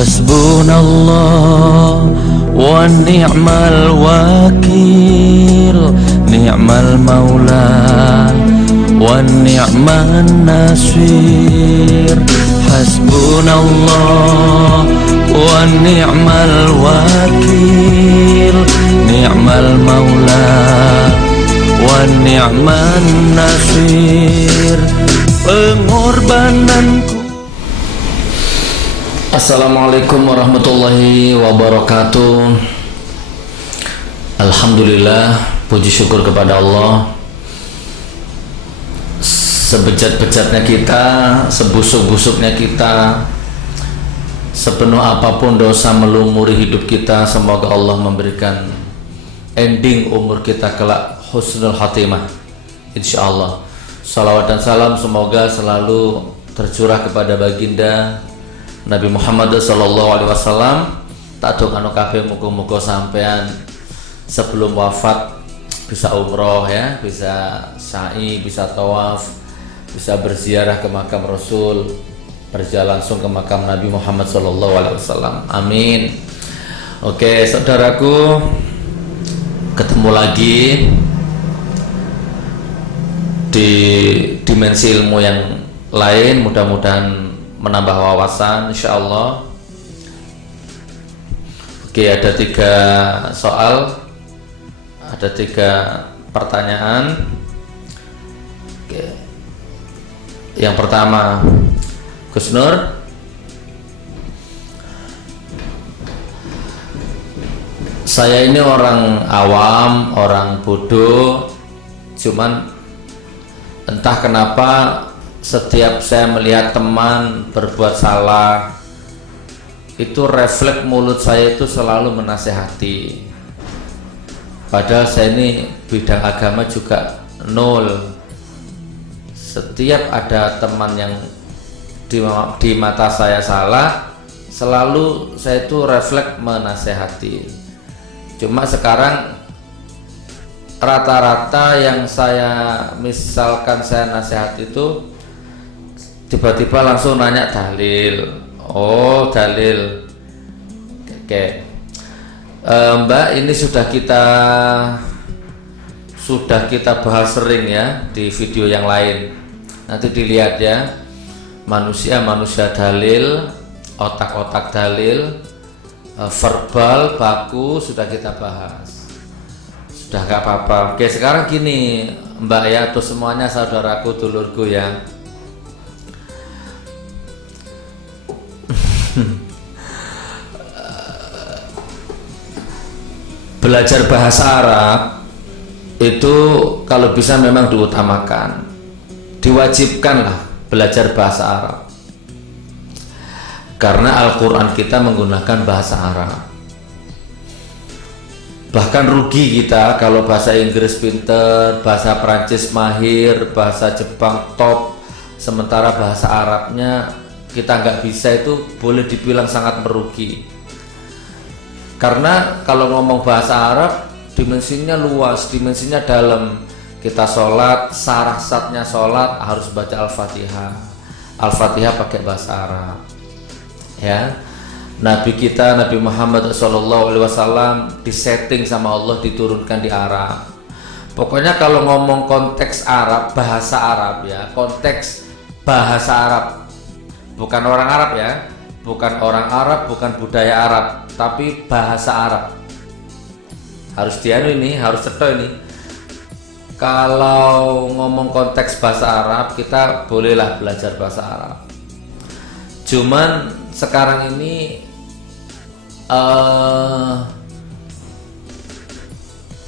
Hasbunallah wa ni'mal wakil, ni'mal maula wa ni'man nasir. Hasbunallah wa ni'mal wakil, ni'mal maula wa ni'man nasir. Pengorbananku. Assalamualaikum warahmatullahi wabarakatuh. Alhamdulillah, puji syukur kepada Allah. Sebejat-bejatnya kita, sebusuk-busuknya kita, sepenuh apapun dosa melumuri hidup kita, semoga Allah memberikan ending umur kita kelak husnul khatimah, insyaallah. Salawat dan salam semoga selalu tercurah kepada baginda Nabi Muhammad SAW. Tak anu kabeh muga-muga sampean sebelum wafat bisa umroh ya, bisa sa'i, bisa tawaf, bisa berziarah ke makam Rasul, berjalan langsung ke makam Nabi Muhammad SAW. Amin. Oke, saudaraku, ketemu lagi di dimensi ilmu yang lain, mudah-mudahan menambah wawasan insyaallah. Oke, ada 3 soal, ada 3 pertanyaan. Oke. Yang pertama, Gus Nur, saya ini orang awam, orang bodoh, cuman entah kenapa setiap saya melihat teman berbuat salah, itu refleks mulut saya itu selalu menasehati. Padahal saya ini bidang agama juga nol. Setiap ada teman yang di mata saya salah, selalu saya itu refleks menasehati. Cuma sekarang rata-rata yang saya misalkan saya nasihat itu tiba-tiba langsung nanya dalil. Oh, dalil. Oke. Mbak, ini sudah kita bahas sering ya di video yang lain. Nanti dilihat ya. Manusia dalil, otak-otak dalil, verbal, baku sudah kita bahas. Sudah gak apa-apa. Oke, sekarang gini Mbak ya, atau semuanya saudaraku, dulurku ya. Belajar bahasa Arab itu kalau bisa memang diutamakan, diwajibkanlah belajar bahasa Arab, karena Al-Quran kita menggunakan bahasa Arab. Bahkan rugi kita kalau bahasa Inggris pinter, bahasa Perancis mahir, bahasa Jepang top, sementara bahasa Arabnya kita nggak bisa, itu boleh dibilang sangat merugi. Karena kalau ngomong bahasa Arab dimensinya luas, dimensinya dalam. Kita sholat, sarah-satnya sholat harus baca Al-Fatihah. Al-Fatihah pakai bahasa Arab ya. Nabi kita, Nabi Muhammad SAW, disetting sama Allah diturunkan di Arab. Pokoknya kalau ngomong konteks Arab, bahasa Arab ya, konteks bahasa Arab, bukan orang Arab ya, bukan orang Arab, bukan budaya Arab, tapi bahasa Arab. Harus dianu ini, harus ceto ini. Kalau ngomong konteks bahasa Arab, kita bolehlah belajar bahasa Arab. Cuman sekarang ini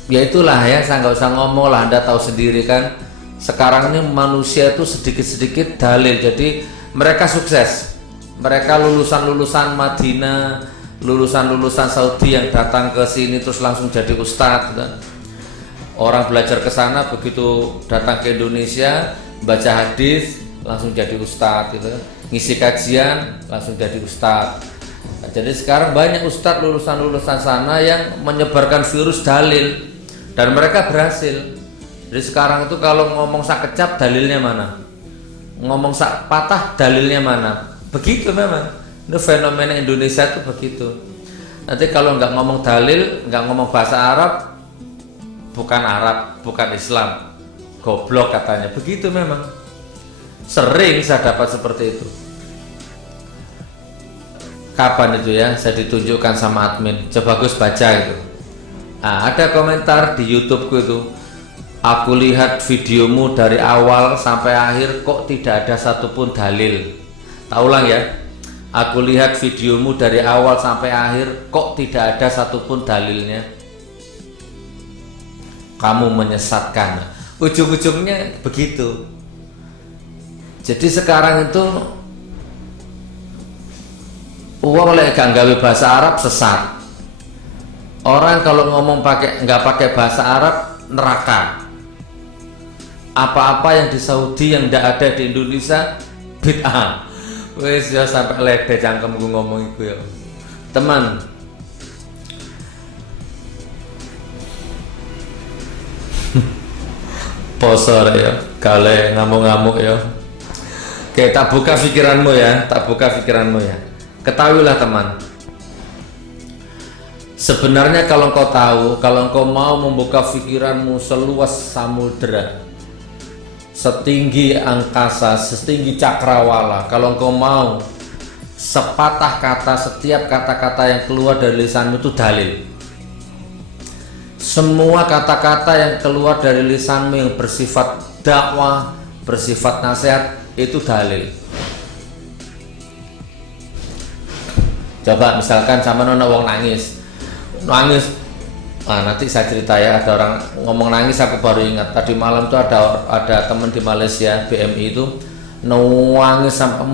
ya itulah ya, saya nggak usah ngomong lah, Anda tahu sendiri kan. Sekarang ini manusia itu sedikit-sedikit dalil. Jadi mereka sukses, mereka lulusan-lulusan Madinah, lulusan-lulusan Saudi yang datang ke sini terus langsung jadi ustadz gitu. Orang belajar ke sana, begitu datang ke Indonesia baca hadis langsung jadi ustadz gitu. Ngisi kajian langsung jadi ustadz. Nah, jadi sekarang banyak ustadz lulusan-lulusan sana yang menyebarkan virus dalil, dan mereka berhasil. Jadi sekarang itu kalau ngomong sakecap dalilnya mana, ngomong sak patah dalilnya mana, begitu memang. Itu fenomena Indonesia itu begitu. Nanti kalau nggak ngomong dalil, nggak ngomong bahasa Arab, bukan Islam, goblok katanya. Begitu memang. Sering saya dapat seperti itu. Kapan itu ya? Saya ditunjukkan sama admin. Coba Gus baca itu. Nah, ada komentar di YouTubeku itu. Aku lihat videomu dari awal sampai akhir kok tidak ada satupun dalil. Tak ulang ya. Aku lihat videomu dari awal sampai akhir kok tidak ada satupun dalilnya. Kamu menyesatkan. Ujung-ujungnya begitu. Jadi sekarang itu uang lek gak gawe bahasa Arab sesat. Orang kalau ngomong nggak pakai bahasa Arab neraka. Apa-apa yang di Saudi yang tidak ada di Indonesia bid'ah. Wes ya sampai lede cangkemku ngomong itu ya. Teman, posor ya, kale ngamuk-ngamuk ya. Oke, tak buka pikiranmu ya, Ketahuilah teman, sebenarnya kalau engkau tahu, kalau engkau mau membuka pikiranmu seluas samudera, setinggi angkasa, setinggi cakrawala, kalau engkau mau sepatah kata, setiap kata-kata yang keluar dari lisanmu itu dalil. Semua kata-kata yang keluar dari lisanmu yang bersifat dakwah, bersifat nasihat, itu dalil. Coba misalkan sama nona wong nangis, nanti saya cerita ya, ada orang ngomong nangis, aku baru ingat tadi malam tuh ada teman di Malaysia BMI itu nangis sampai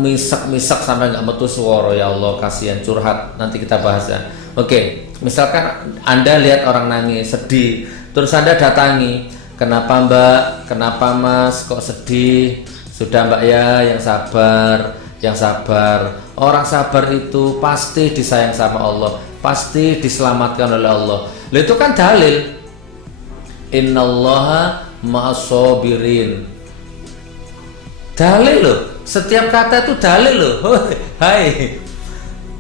misak sampai nggak metu suara. Ya Allah, kasihan, curhat, nanti kita bahas ya. Oke, misalkan Anda lihat orang nangis sedih, terus Anda datangi, kenapa Mbak, kenapa Mas, kok sedih? Sudah Mbak ya, yang sabar. Orang sabar itu pasti disayang sama Allah, pasti diselamatkan oleh Allah. Lalu itu kan dalil. Innallaha ma'as-sabirin. Dalil loh, setiap kata itu dalil loh. Hai,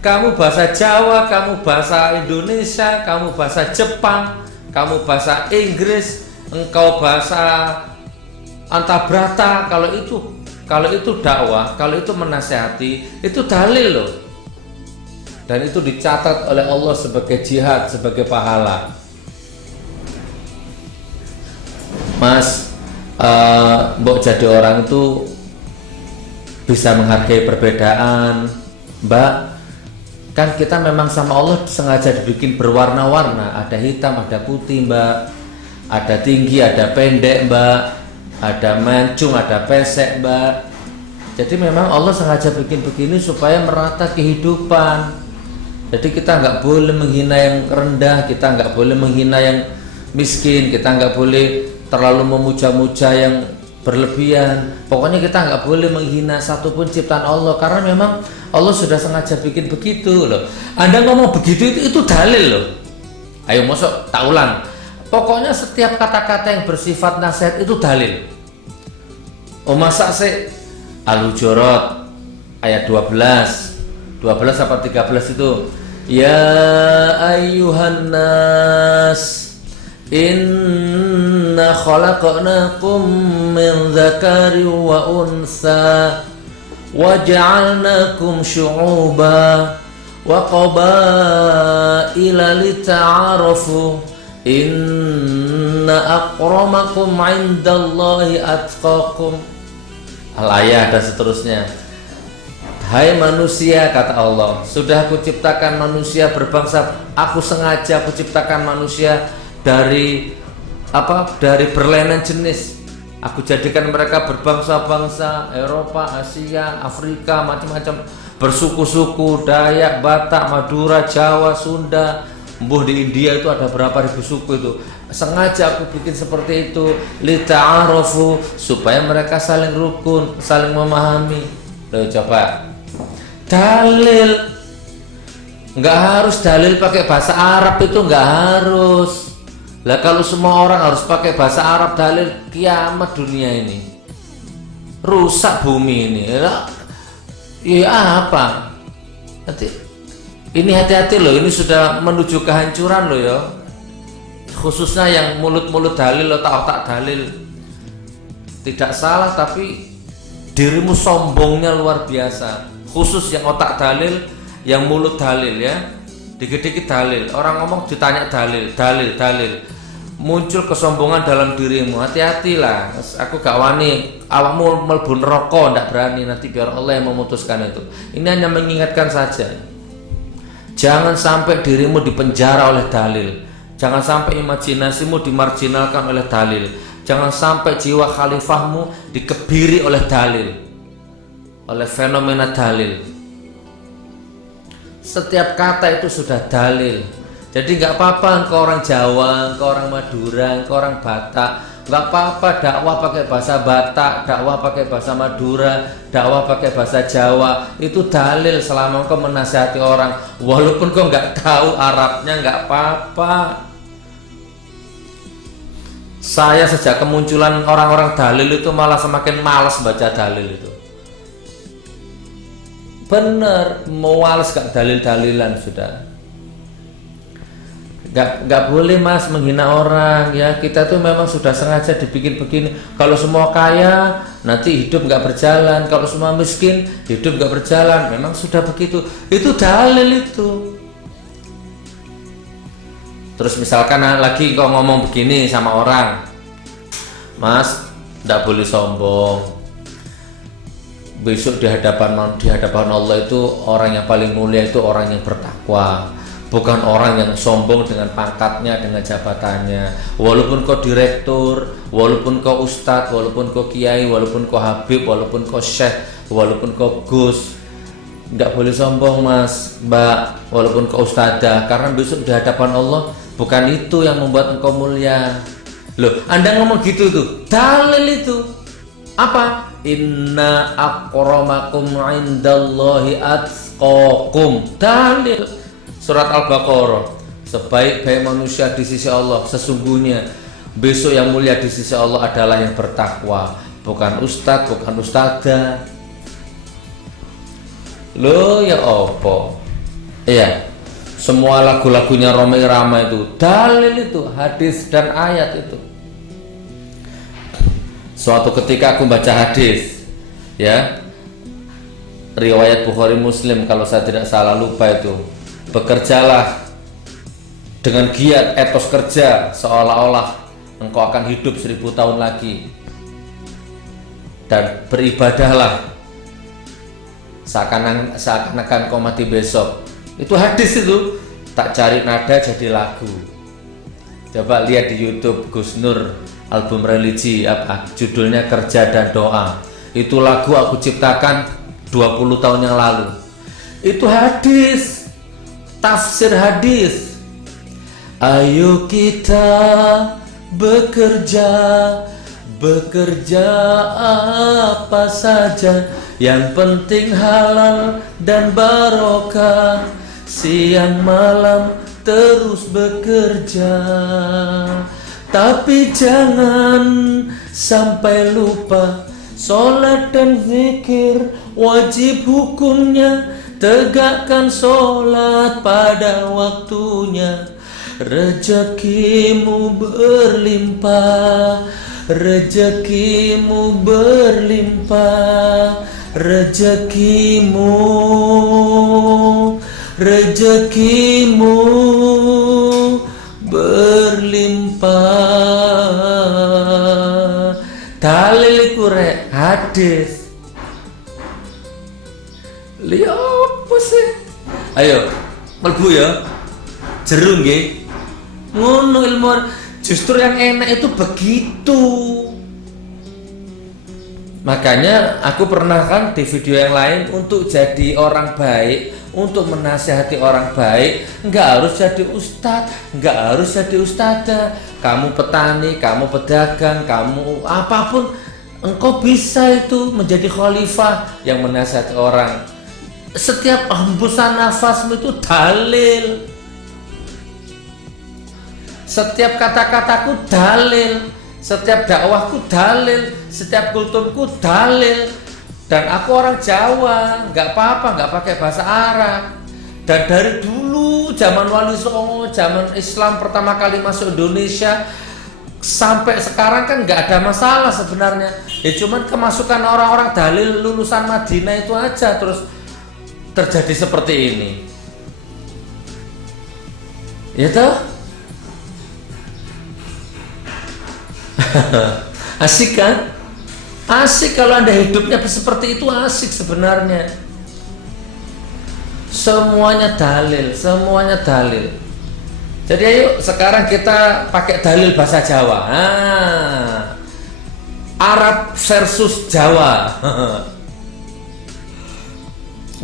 kamu bahasa Jawa, kamu bahasa Indonesia, kamu bahasa Jepang, kamu bahasa Inggris, engkau bahasa Antabrata, kalau itu dakwah, kalau itu menasihati, itu dalil loh. Dan itu dicatat oleh Allah sebagai jihad, sebagai pahala. Mas, mbok jadi orang itu bisa menghargai perbedaan, Mbak. Kan kita memang sama Allah sengaja dibikin berwarna-warna, ada hitam, ada putih, Mbak. Ada tinggi, ada pendek, Mbak. Ada mancung, ada pesek, Mbak. Jadi memang Allah sengaja bikin begini supaya merata kehidupan. Jadi kita nggak boleh menghina yang rendah, kita nggak boleh menghina yang miskin, kita nggak boleh terlalu memuja-muja yang berlebihan. Pokoknya kita nggak boleh menghina satupun ciptaan Allah, karena memang Allah sudah sengaja bikin begitu loh. Anda ngomong begitu itu dalil loh. Ayo masuk, tak ulang. Pokoknya setiap kata-kata yang bersifat nasihat itu dalil. Masa sih Al-Hujurat ayat 12 apa 13 itu, ya ayyuhan nas inna khalaqnakum min dzakari wa unsa wa ja'alnakum syu'uban wa qabaila lita'arafu inna akramakum indallahi atqakum. Al-ayah dan seterusnya. Hai manusia, kata Allah, sudah aku ciptakan manusia berbangsa, aku sengaja aku ciptakan manusia dari berlainan jenis. Aku jadikan mereka berbangsa-bangsa, Eropa, Asia, Afrika, macam-macam, bersuku-suku, Dayak, Batak, Madura, Jawa, Sunda. Di India itu ada berapa ribu suku itu. Sengaja aku bikin seperti itu, lita'arafu, supaya mereka saling rukun, saling memahami. Loh, coba dalil, nggak harus dalil pakai bahasa Arab, itu nggak harus. Lah kalau semua orang harus pakai bahasa Arab dalil, kiamat dunia ini, rusak bumi ini. Ya apa? Ini hati-hati loh, ini sudah menuju kehancuran loh ya. Khususnya yang mulut-mulut dalil, otak-otak dalil. Tidak salah, tapi dirimu sombongnya luar biasa. Khusus yang otak dalil, yang mulut dalil ya. Dikit-dikit dalil, orang ngomong ditanya dalil. Muncul kesombongan dalam dirimu, hati-hatilah. Aku gak wani, awakmu mlebu neraka, ndak berani, nanti biar Allah yang memutuskan itu. Ini hanya mengingatkan saja. Jangan sampai dirimu dipenjara oleh dalil. Jangan sampai imajinasimu dimarginalkan oleh dalil. Jangan sampai jiwa khalifahmu dikebiri oleh dalil, oleh fenomena dalil. Setiap kata itu sudah dalil. Jadi nggak apa-apa engkau orang Jawa, engkau orang Madura, engkau orang Batak, nggak apa-apa dakwah pakai bahasa Batak, dakwah pakai bahasa Madura, dakwah pakai bahasa Jawa, itu dalil selama engkau menasihati orang. Walaupun kau nggak tahu Arabnya, nggak apa-apa. Saya sejak kemunculan orang-orang dalil itu malah semakin malas baca dalil itu. Bener, mau males gak dalil-dalilan sudah. Gak boleh mas menghina orang ya. Kita tuh memang sudah sengaja dibikin begini. Kalau semua kaya nanti hidup gak berjalan. Kalau semua miskin hidup gak berjalan. Memang sudah begitu. Itu dalil itu. Terus misalkan lagi kau ngomong begini sama orang, mas gak boleh sombong. Besok di hadapan Allah itu orang yang paling mulia itu orang yang bertakwa. Bukan orang yang sombong dengan pangkatnya, dengan jabatannya. Walaupun kau direktur, walaupun kau ustadz, walaupun kau kiai, walaupun kau habib, walaupun kau syekh, walaupun kau gus, nggak boleh sombong mas, mbak, walaupun kau ustadzah. Karena besok di hadapan Allah bukan itu yang membuat engkau mulia. Loh, anda ngomong gitu tuh, dalil itu apa? Inna akramakum indallahi atqakum. Dalil Surat Al-Baqarah, sebaik-baik manusia di sisi Allah sesungguhnya besok yang mulia di sisi Allah adalah yang bertakwa, bukan ustadz, bukan ustadzah. Loh ya opo? Iya, semua lagu-lagunya Romai Rama itu dalil itu, hadis dan ayat itu. Suatu ketika aku baca hadis ya, riwayat Bukhari Muslim kalau saya tidak salah, lupa itu. Bekerjalah dengan giat, etos kerja seolah-olah engkau akan hidup 1000 tahun lagi, dan beribadahlah seakan-akan kau mati besok. Itu hadis itu, tak cari nada jadi lagu. Coba lihat di YouTube Gus Nur, album religi apa judulnya, Kerja dan Doa. Itu lagu aku ciptakan 20 tahun yang lalu. Itu hadis, tafsir hadis. Ayo kita bekerja apa saja, yang penting halal dan barokah. Siang malam terus bekerja, tapi jangan sampai lupa sholat dan zikir wajib hukumnya. Tegakkan sholat pada waktunya. Rezekimu berlimpah, rezekimu berlimpah, rezekimu berlimpah. Dalil kurek hadis. Lihat apa sih? Ayo, melbu ya. Jeru nggih. Ngono ilmuwan. Justru yang enak itu begitu. Makanya aku pernah kan di video yang lain, untuk jadi orang baik, untuk menasihati orang baik, enggak harus jadi ustadz, enggak harus jadi ustadzah. Kamu petani, kamu pedagang, kamu apapun, engkau bisa itu menjadi khalifah yang menasihati orang. Setiap hembusan nafasmu itu dalil. Setiap kata-kataku dalil. Setiap dakwahku dalil. Setiap kultumku dalil. Dan aku orang Jawa, nggak apa-apa, nggak pakai bahasa Arab. Dan dari dulu zaman Wali Songo, zaman Islam pertama kali masuk Indonesia sampai sekarang kan nggak ada masalah sebenarnya. Ya cuman kemasukan orang-orang dalil lulusan Madinah itu aja terus terjadi seperti ini. Ya toh? Asik kan? Asik kalau Anda hidupnya seperti itu, asik sebenarnya. Semuanya dalil, semuanya dalil. Jadi ayo sekarang kita pakai dalil bahasa Jawa. Arab versus Jawa.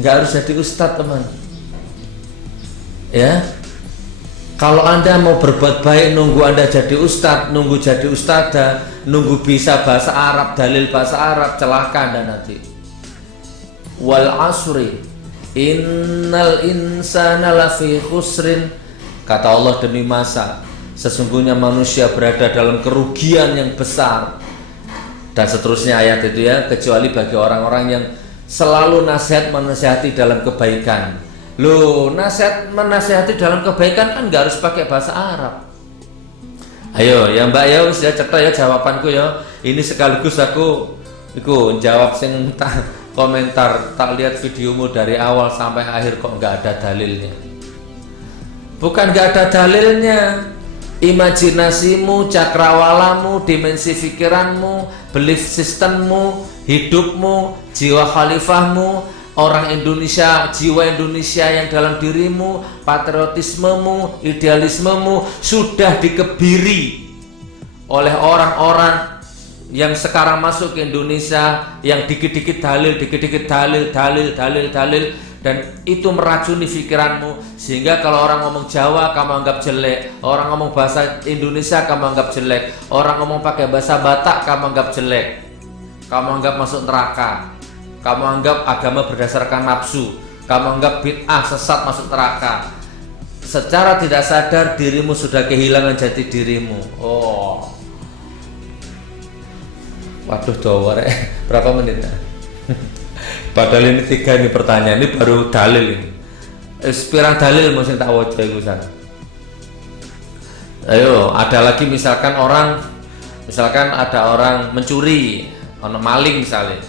Nggak harus jadi ustadz teman. Ya. Kalau Anda mau berbuat baik nunggu Anda jadi ustadz, nunggu jadi ustadzah, nunggu bisa bahasa Arab, dalil bahasa Arab, celaka Anda nanti. Wal asri innal insana lafi khusrin, kata Allah demi masa, sesungguhnya manusia berada dalam kerugian yang besar. Dan seterusnya ayat itu ya, kecuali bagi orang-orang yang selalu menasihati dalam kebaikan. Loh, menasihati dalam kebaikan kan nggak harus pakai bahasa Arab. Ayo ya Mbak ya, saya cetak ya jawabanku ya. Ini sekaligus aku jawab sing komentar, tak lihat videomu dari awal sampai akhir kok nggak ada dalilnya. Bukan nggak ada dalilnya, imajinasimu, cakrawalamu, dimensi pikiranmu, belief systemmu, hidupmu, jiwa khalifahmu, orang Indonesia, jiwa Indonesia yang dalam dirimu, patriotismemu, idealismemu sudah dikebiri oleh orang-orang yang sekarang masuk ke Indonesia, yang dikit-dikit dalil, dalil, dan itu meracuni pikiranmu, sehingga kalau orang ngomong Jawa kamu anggap jelek, orang ngomong bahasa Indonesia kamu anggap jelek, orang ngomong pakai bahasa Batak kamu anggap jelek, kamu anggap masuk neraka, kamu anggap agama berdasarkan nafsu, kamu anggap bid'ah, sesat, masuk neraka. Secara tidak sadar dirimu sudah kehilangan jati dirimu. Oh, waduh dawa berapa menit? Padahal ini 3 ini pertanyaan, ini baru dalil ini. Pirang dalil mesti tak waca iku san. Ayo, ada lagi misalkan ada orang mencuri, ono maling misalnya.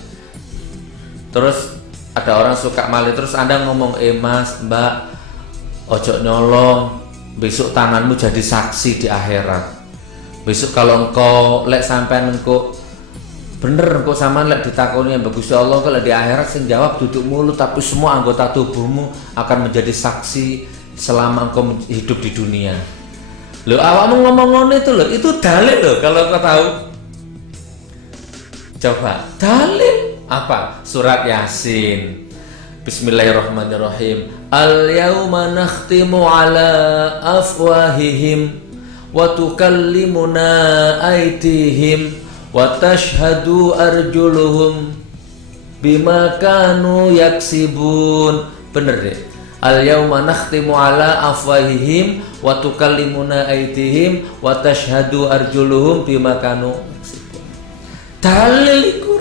Terus ada orang suka maling, terus Anda ngomong, Mas, Mbak, ojo nyolong, besok tanganmu jadi saksi di akhirat. Besok kalau engkau sampai engkau bener, engkau sama ditakoni yang bagus ya Allah, kalau di akhirat sing jawab duduk mulut, tapi semua anggota tubuhmu akan menjadi saksi selama engkau hidup di dunia. Loh, awakmu ngomong itu loh, itu dalil loh kalau engkau tahu. Coba dalil apa? Surat Yasin. Bismillahirrahmanirrahim. Al-yauma nakhtimu ala afwahihim wa tukallimuna aydihim wa tashhadu arjuluhum bima kanu yaksibun. Bener deh. Al-yauma nakhtimu ala afwahihim wa tukallimuna aydihim wa tashhadu arjuluhum bima kanu yaksibun. Dalil iku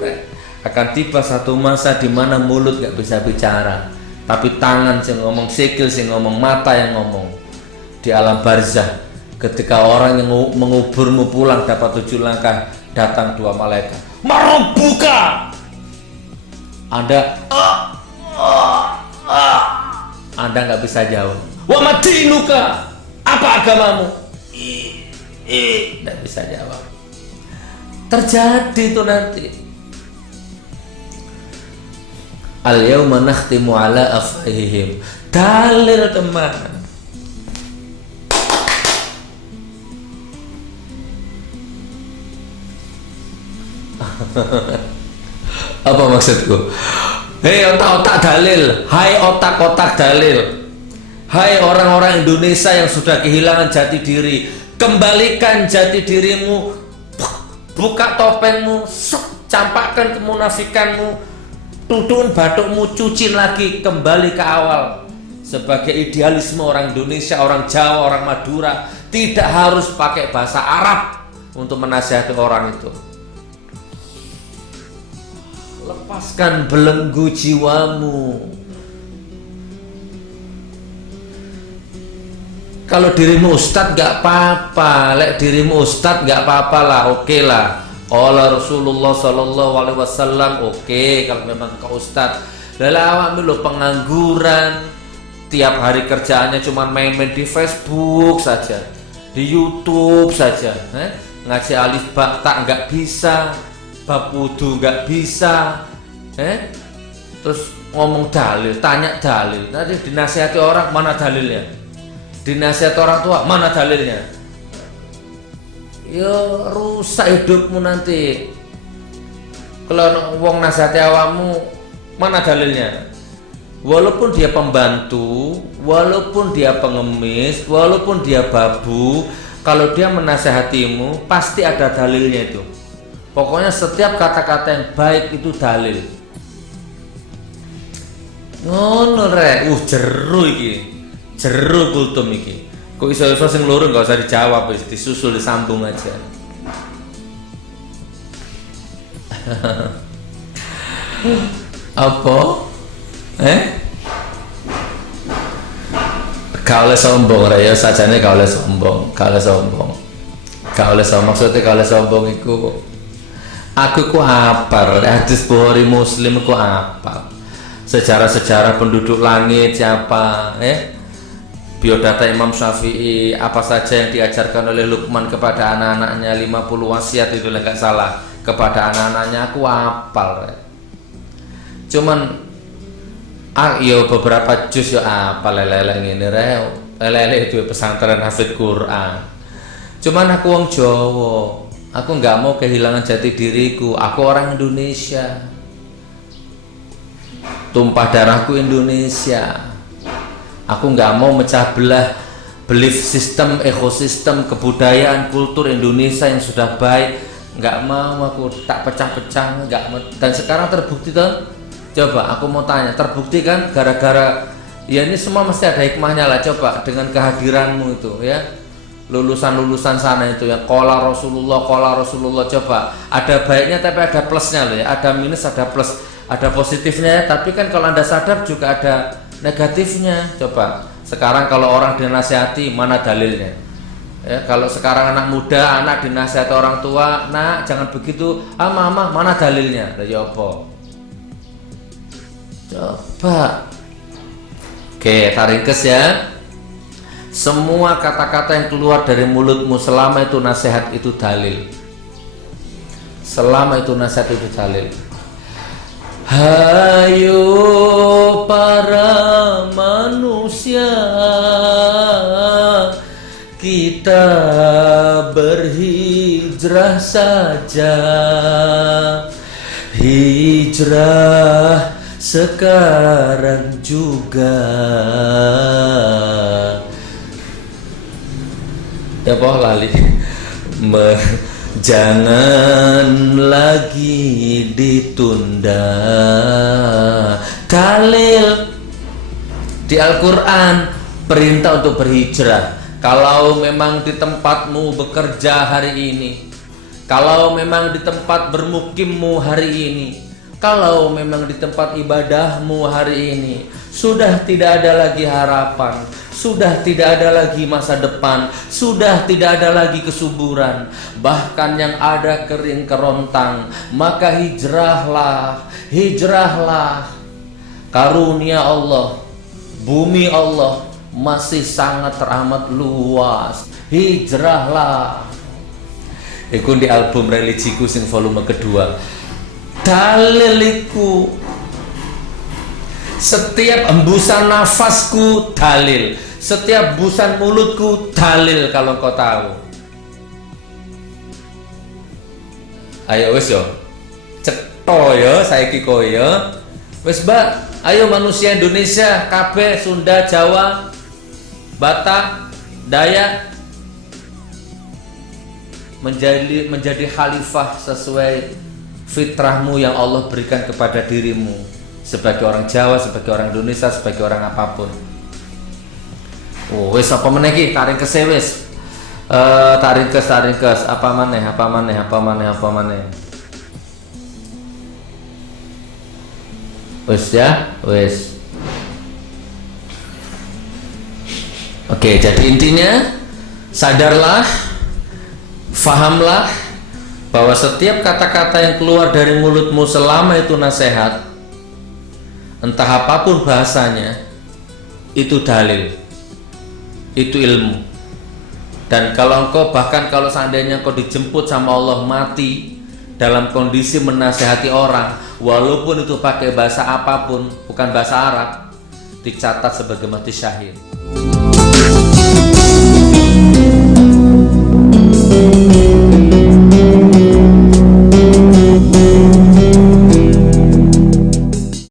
akan tiba satu masa di mana mulut gak bisa bicara, tapi tangan yang ngomong, sikil yang ngomong, mata yang ngomong. Di alam barzah, ketika orang yang menguburmu pulang dapat 7 langkah, datang 2 malaikat. Marobuka. Anda nggak bisa jawab. Wa madinuka. Apa agamamu? Nggak bisa jawab. Terjadi itu nanti. Al-yauma nakhtimu ala afwahihim. Dalil teman. Apa maksudku? Hei otak-otak dalil, hai otak-otak dalil, hai orang-orang Indonesia yang sudah kehilangan jati diri, kembalikan jati dirimu, buka topengmu, campakkan kemunafikanmu, tutun batukmu, cuci lagi, kembali ke awal. Sebagai idealisme orang Indonesia, orang Jawa, orang Madura, tidak harus pakai bahasa Arab untuk menasihati orang itu. Lepaskan belenggu jiwamu. Kalau dirimu ustad gak apa-apa, lek dirimu ustad gak apa-apa lah, oke lah. Qala Rasulullah sallallahu alaihi wasallam, oke kalau memang kau ustad. Lah awakmu lho pengangguran, tiap hari kerjaannya cuma main-main di Facebook saja, di YouTube saja, ngaji alif ba tak nggak bisa, bab wudu nggak bisa, terus ngomong dalil, tanya dalil, nanti dinasihati orang mana dalilnya, dinasihati orang tua mana dalilnya, yo rusak hidupmu nanti. Kalau wong nasihati awakmu mana dalilnya? Walaupun dia pembantu, walaupun dia pengemis, walaupun dia babu, kalau dia menasehatimu pasti ada dalilnya itu. Pokoknya setiap kata-kata yang baik itu dalil. Ngono rek, jeru iki. Jeru kultum iki. Kok iso-iso sing loro enggak usah dijawab wis, disusul disambung aja. Apa? Gak oleh sombong ya, sajane gak oleh sombong, gak oleh sombong. Gak oleh sombong, maksudnya gak oleh sombong iku. Aku ku apal, hadis Bukhari Muslim ku apal. Sejarah-sejarah penduduk langit siapa, biodata Imam Syafi'i, apa saja yang diajarkan oleh Luqman kepada anak-anaknya, 50 wasiat itu enggak salah kepada anak-anaknya, aku apal. Cuman yo beberapa juz yo apa lele-lele ngene reo. Lele itu pesantren hafid Quran. Cuman aku wong Jawa. Aku nggak mau kehilangan jati diriku. Aku orang Indonesia. Tumpah darahku Indonesia. Aku nggak mau mecah belah belief system, ekosistem, kebudayaan, kultur Indonesia yang sudah baik. Nggak mau aku tak pecah-pecah. Dan sekarang terbukti tuh. Coba aku mau tanya, terbukti kan gara-gara ya ini semua mesti ada hikmahnya lah. Coba dengan kehadiranmu itu ya, lulusan-lulusan sana itu ya, qala Rasulullah, coba ada baiknya tapi ada plusnya loh ya, ada minus ada plus, ada positifnya ya, tapi kan kalau Anda sadar juga ada negatifnya. Coba sekarang kalau orang dinasihati mana dalilnya ya, kalau sekarang anak muda, anak dinasihati orang tua, nak jangan begitu, mama mana dalilnya, ya apa? Coba. Oke, taringkes ya. Semua kata-kata yang keluar dari mulutmu selama itu nasihat itu dalil. Selama itu nasihat itu dalil. Hayo para manusia, kita berhijrah saja. Hijrah sekarang juga. Ya boh lali. Jangan lagi ditunda. Dalil di Al-Quran perintah untuk berhijrah. Kalau memang di tempatmu bekerja hari ini, kalau memang di tempat bermukimmu hari ini, kalau memang di tempat ibadahmu hari ini sudah tidak ada lagi harapan, sudah tidak ada lagi masa depan, sudah tidak ada lagi kesuburan, bahkan yang ada kering kerontang, maka hijrahlah, hijrahlah. Karunia Allah, bumi Allah masih sangat teramat luas. Hijrahlah. Iku di album Religiku sing volume kedua. Daliliku, setiap hembusan nafasku dalil, setiap busan mulutku dalil. Kalau kau tahu, ayo wes yo, ceto yo, saiki koyo, wes mbak, ayo manusia Indonesia, kabeh, Sunda, Jawa, Batak, Dayak, menjadi khalifah sesuai fitrahmu yang Allah berikan kepada dirimu sebagai orang Jawa, sebagai orang Indonesia, sebagai orang apapun. Oh, wis apa meneh iki taringkes wis. Taringkes apa maneh. Wis ya, wis. Oke. Oke, jadi intinya sadarlah, fahamlah bahwa setiap kata-kata yang keluar dari mulutmu selama itu nasihat, entah apapun bahasanya, itu dalil, itu ilmu. Dan kalau engkau, bahkan kalau seandainya engkau dijemput sama Allah mati dalam kondisi menasehati orang, walaupun itu pakai bahasa apapun, bukan bahasa Arab, dicatat sebagai mati syahid.